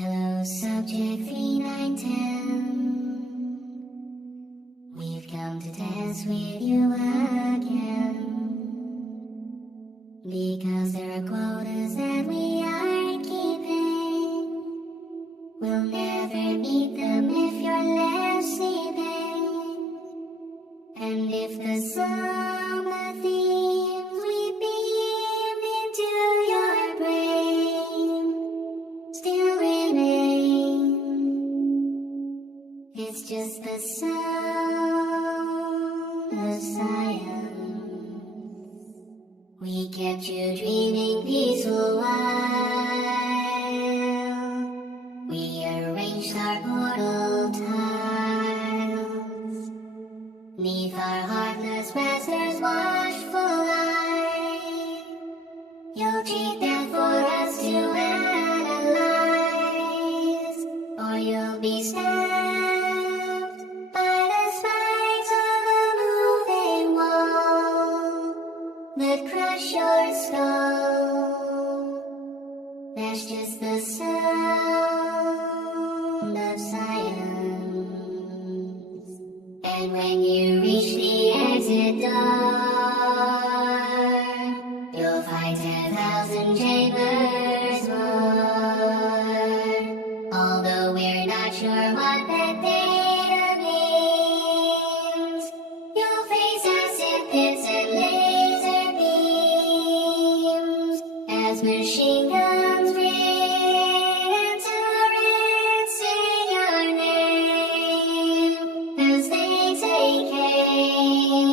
Hello, subject 3910. We've come to dance with you again, because there are quotas that we are keeping. We'll never meet them if you're left sleeping. And if the summer themes we beamed into your brain still remain, it's just the sound of science. We kept you dreaming peaceful while we arranged our portal tiles neath our heartless masters' watchful eye. You'll cheat that for us to analyze, or you'll be stabbed by the spikes of a moving wall that crush your skull. That's just the sound of science. And when you reach the exit door, you'll find 10,000 chambers more. Although we're not sure what that data means, you'll face acid pits and laser beams as machine guns ring and turrets sing your name as they take aim.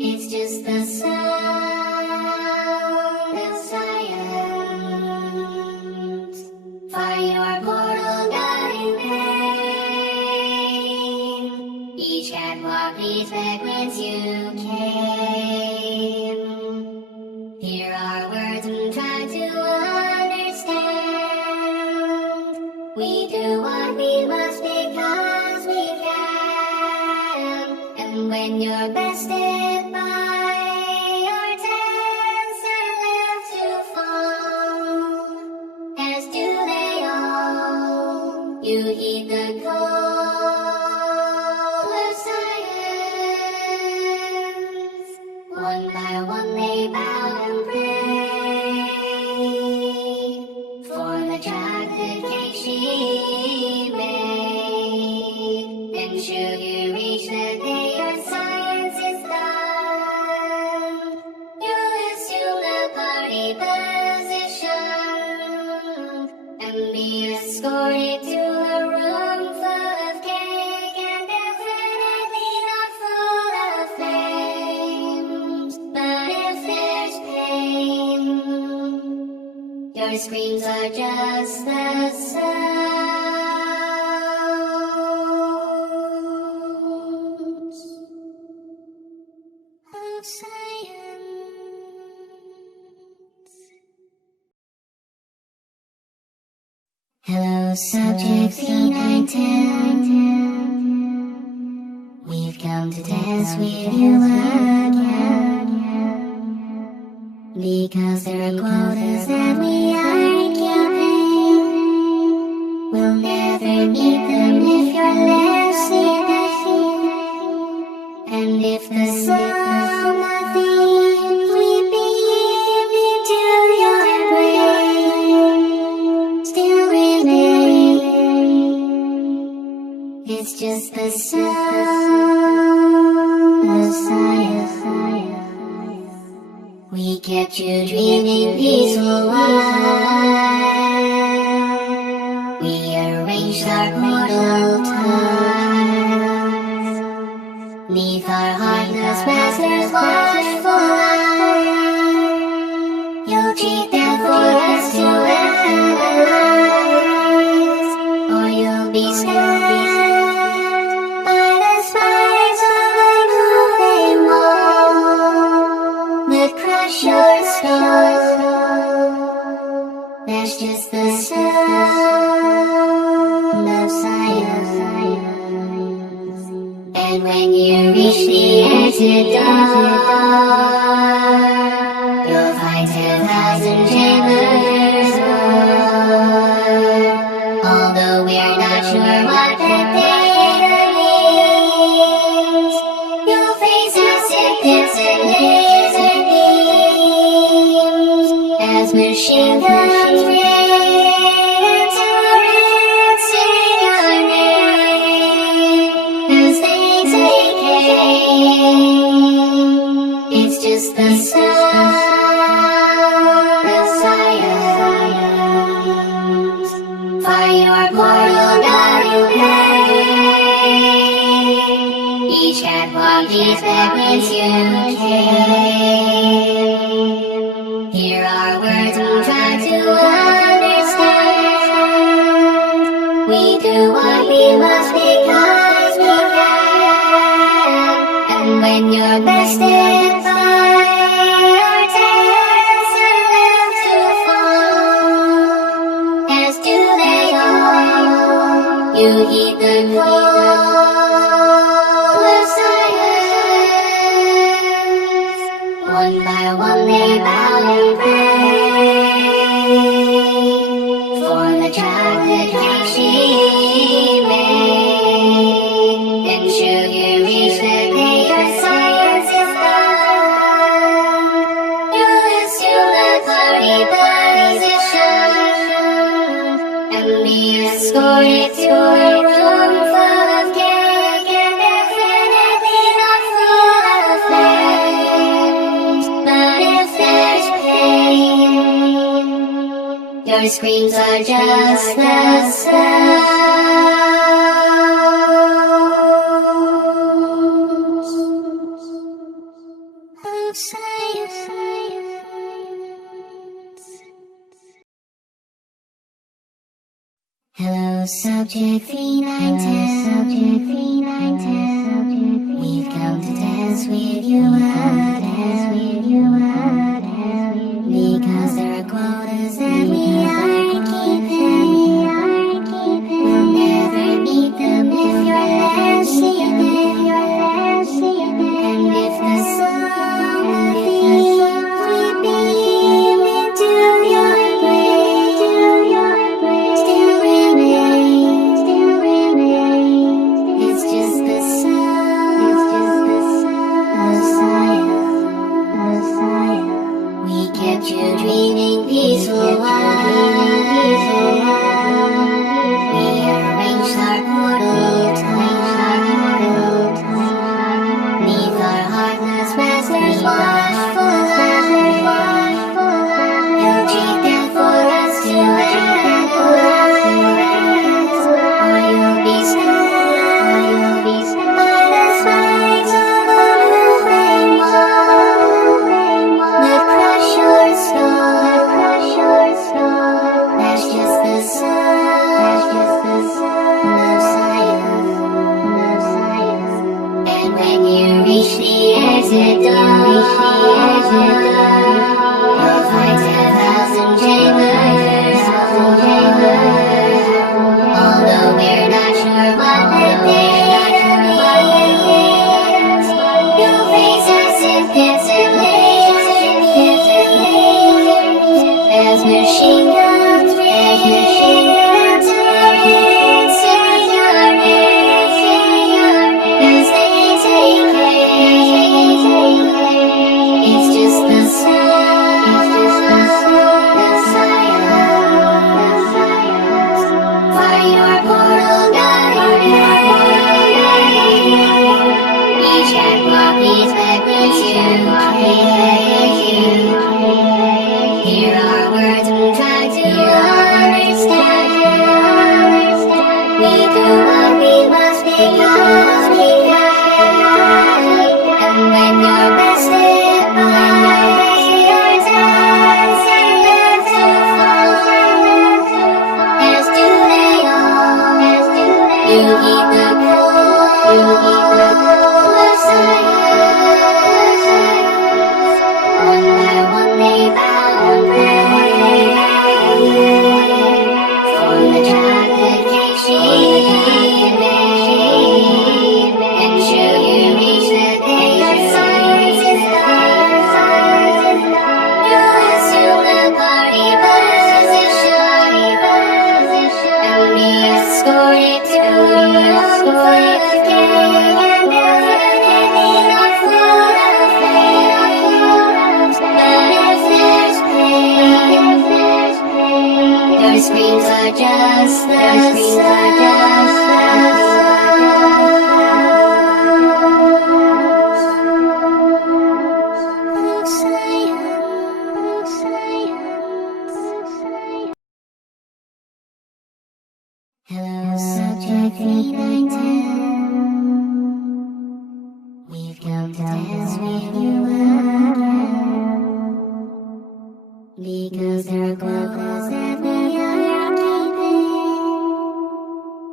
It's just the sound of science. Fire your portal guiding pain. Each catwalk leads back whence you came. Hear our words and try to understand. We do what we must because we can. And when you're bested by your tents are left to fall, as do they all, you heed the call of science. One by one they bow and pray for the chocolate cake she made. And should you reach that day your science is done, you'll assume the party position and be escorted to a room full of cake and definitely not full of flames. But if there's pain, your screams are just the sounds of science. Hello, subject 3910. We've come to dance with you again, because there are quotas that we are keeping. We'll never meet them if you're left sleeping. And if the summer themes we beamed into your brain still remain, it's just the sound of science. We kept you dreaming peaceful while we arranged our portal tiles neath our heartless masters' watchful eye. You'll cheat that for us to analyze, or you'll be stabbed by the spikes of a moving wall that crush your skull. That's just the sound of science. And when you reach the exit door, you'll find 10,000 chambers more. Machine guns ring and turrets sing your name as they take aim. It's just the sound of silence. For your portal down you pay. Each catwalk leads back whence you came. Here are words we try to understand. We do what we must because we can. And when you're bested by your tales are left to fall, as do they all, you heed the call of silence. One by one they bow and pray for the child that she made. And should you reach the day your science is done, you'll assume the glory position and be escorted to a room full of cake and definitely not full of flames. But if there's pain, your screams are just the sounds of silence. Hello, subject 3910. We've come to dance with you because there are quotas that we aren't keeping. We'll never meet them if you're there sleeping. And if the song of these we beam into your brain still remains, it's just the sound of silence. We kept you dreaming peaceful lives. We arranged our portal time. Neath our heartless masters' watchful eyes. You'll cheat them for us to rise, or you'll be stunned by the spikes of a moving wall that crush your skull. That's just screams are just the Hello, subject 3910. We've come to dance with you again, because there are quotas that we are keeping.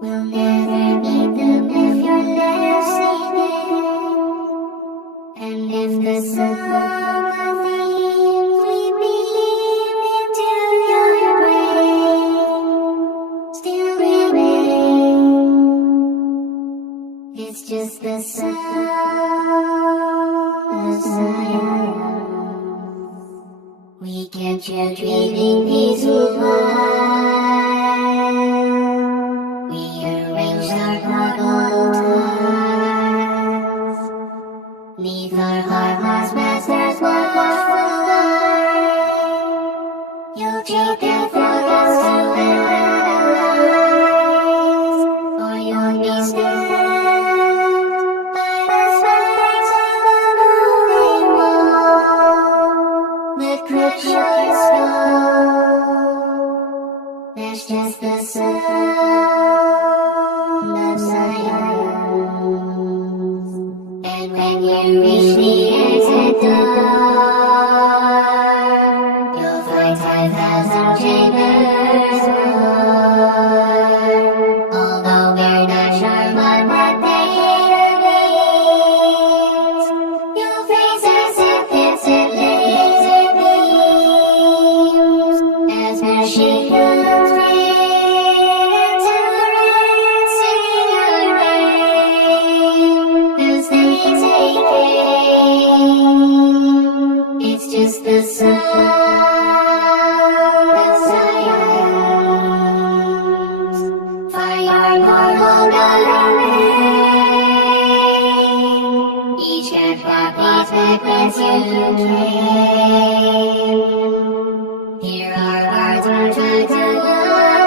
We'll never meet them if you're left sleeping. And if the song of themes we beam into your brain still remain, it's just the sound of silence. We kept you dreaming peaceful while we arranged our portal tiles. Neath our heartless masters walk watchful line. You'll cheat their forecasts to analyze, or you'll be stabbed by the spikes of the moving wall that crush your skull. There's just the sound of silence. And when you reach the exit door, you'll find 5,000 chambers more. Although we're not sure what that means, you'll face as if it's in laser beams as machine guns rain turrets sing your name as they take aim. It's just the sound of silence for your mortal domain. Each cat copies back whence you came. Here are words we're trying to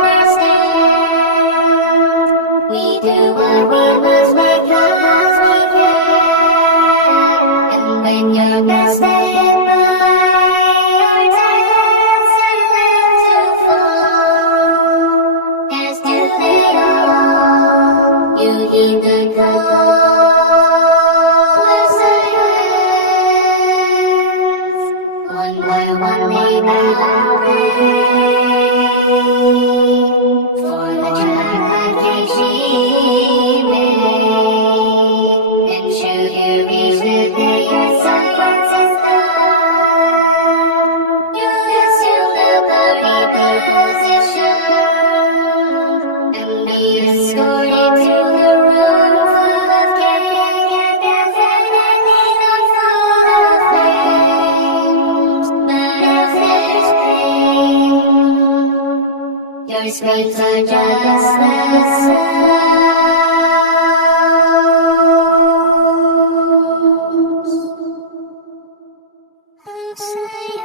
understand. We do what we must because we can. And when you're best at by our dance and live to fall, as do they all, you heed the call of silence. One by one they bow and pray for the track that came she made. And should you reach the day your silence is done, you'll assume the party position and be escorted to the room full of cake and definitely not full of flames, but of there's pain. Your screams are just the sounds of silence.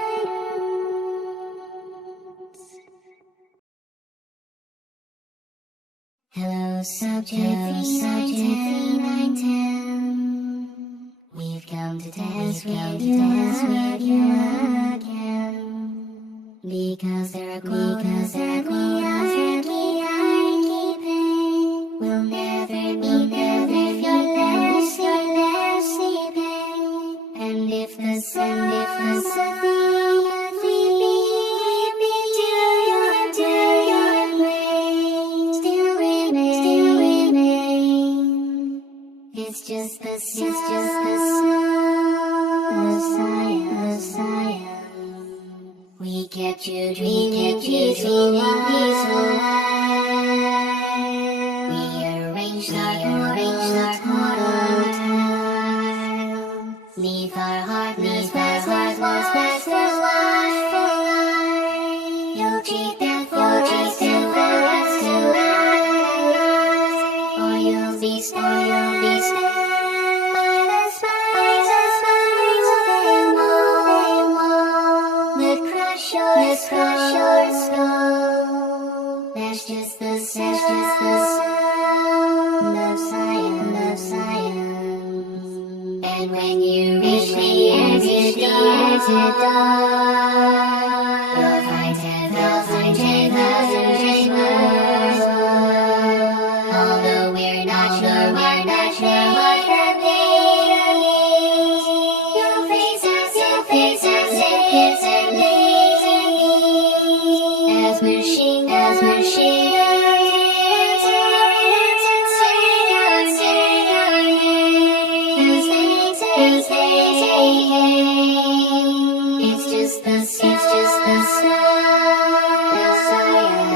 Hello, subject 3910. We've come to dance with you again, because there are quotas that we are keeping. We'll never meet them if you're left sleeping. And if the sound of we beam into your brain still remain, it's just the sound of silence. We kept you dreaming peaceful while we arranged our portal tiles. Neath our heartless masters watchful eye. You'll cheat their forecasts to analyze, or you'll be stabbed by the spikes of moving wall that crush your skull. That's just the sound of science. And when you reach the exit door, you'll find 10,000 chambers. Although we're not sure what that means, you'll face us in hits and leaves as machine it's just the sound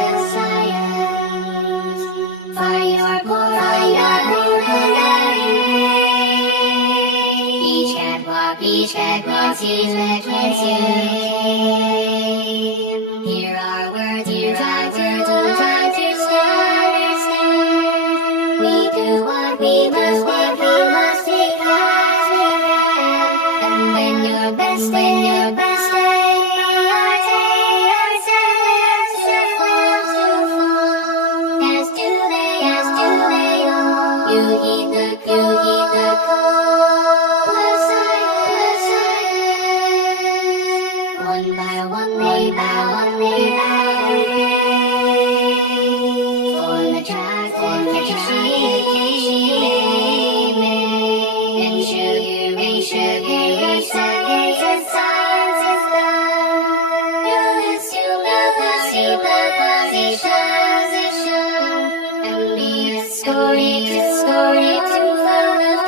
of science. Fire your core. Each catwalk sees you. Here are words we'll try to understand. We do what we must because we can. And when your best as do they all. You heed the call of science. One by one they bow. For the track and sugar rush seconds and science is done. You'll assume the position and be a story to full of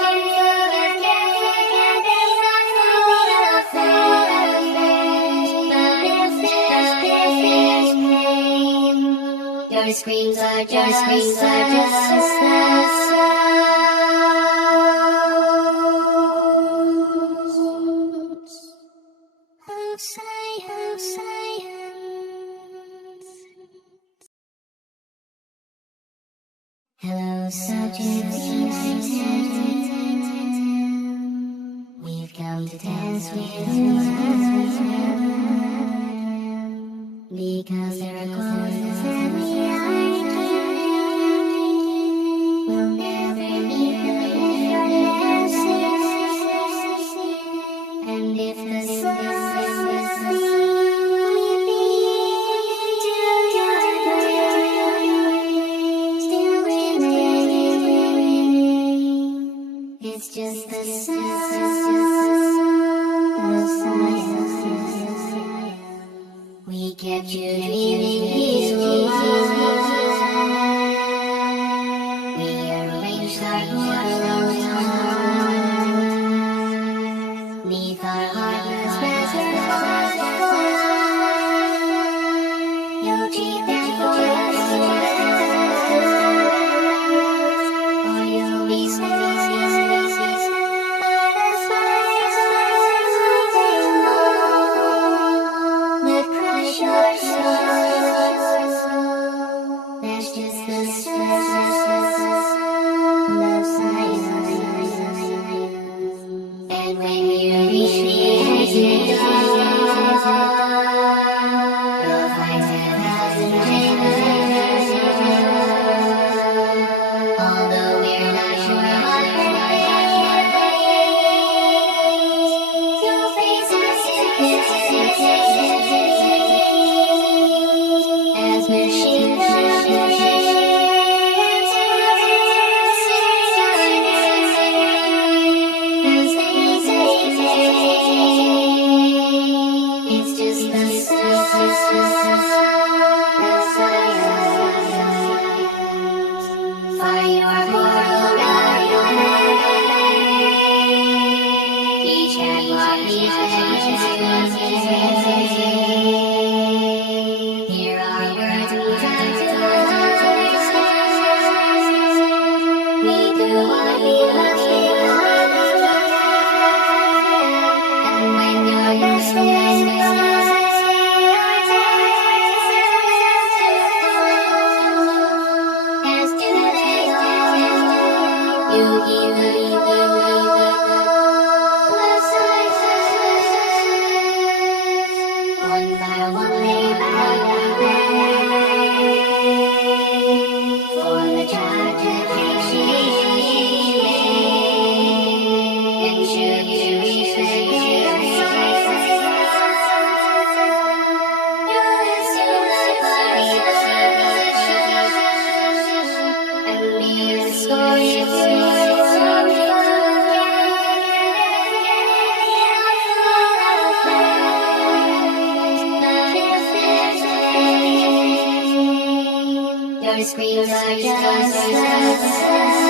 your screams are just the sounds of science. Hello, subject. We've come to dance with you because there are causes that we are keeping. We'll never meet them if you're dancing. And if the sun still remains, it's just the sound of science. We kept you dreaming peaceful lives. We arranged our corridors neath our heartless reservoirs. You'll treat them for us, or you'll be squeezed by the spice that crush your soul. That's just the sound of science. And when you reach the exit door, you'll find 10,000 chambers. Although we're not sure what that means, you'll face us as machine it's just the sound our screams are just